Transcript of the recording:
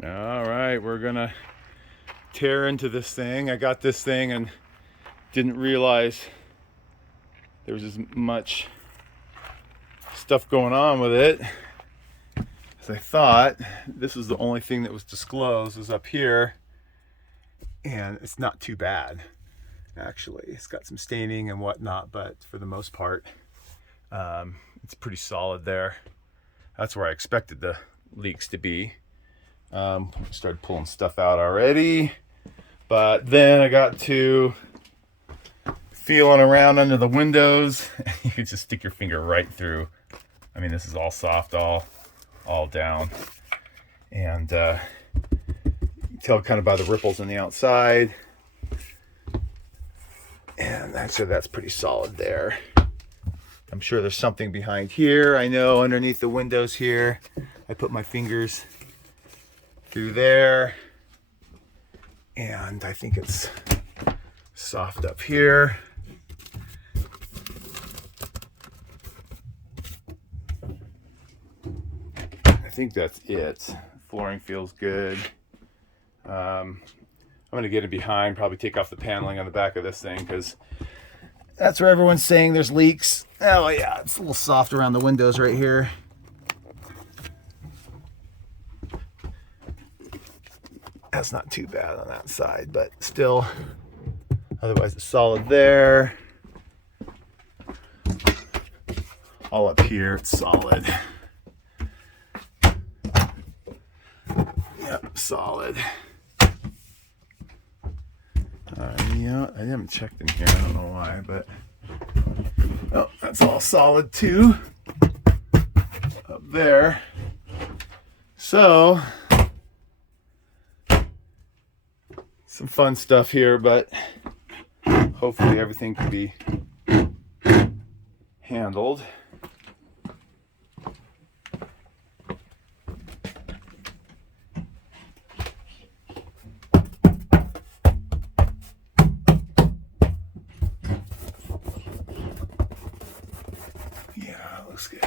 All right, we're gonna tear into this thing. I got this thing and didn't realize there was as much stuff going on with it as I thought. This was the only thing that was disclosed, was up here, and it's not too bad actually. It's got some staining and whatnot, but for the most part it's pretty solid there. That's where I expected the leaks to be. Started pulling stuff out already, but then I got to feeling around under the windows. You could just stick your finger right through. I mean, this is all soft, all down, and you can tell kind of by the ripples on the outside, and actually that's pretty solid there. I'm sure there's something behind here. I know underneath the windows here, I put my fingers through there, and I think it's soft up here. I think that's it. Flooring feels good. I'm gonna get it behind, probably take off the paneling on the back of this thing, because that's where everyone's saying there's leaks. Oh yeah, it's a little soft around the windows right here. That's not too bad on that side, but still, otherwise it's solid there. All up here, it's solid. Yep, solid. You know, I haven't checked in here, I don't know why, but oh, that's all solid too. Up there. So, some fun stuff here, but hopefully everything can be handled. Yeah, looks good.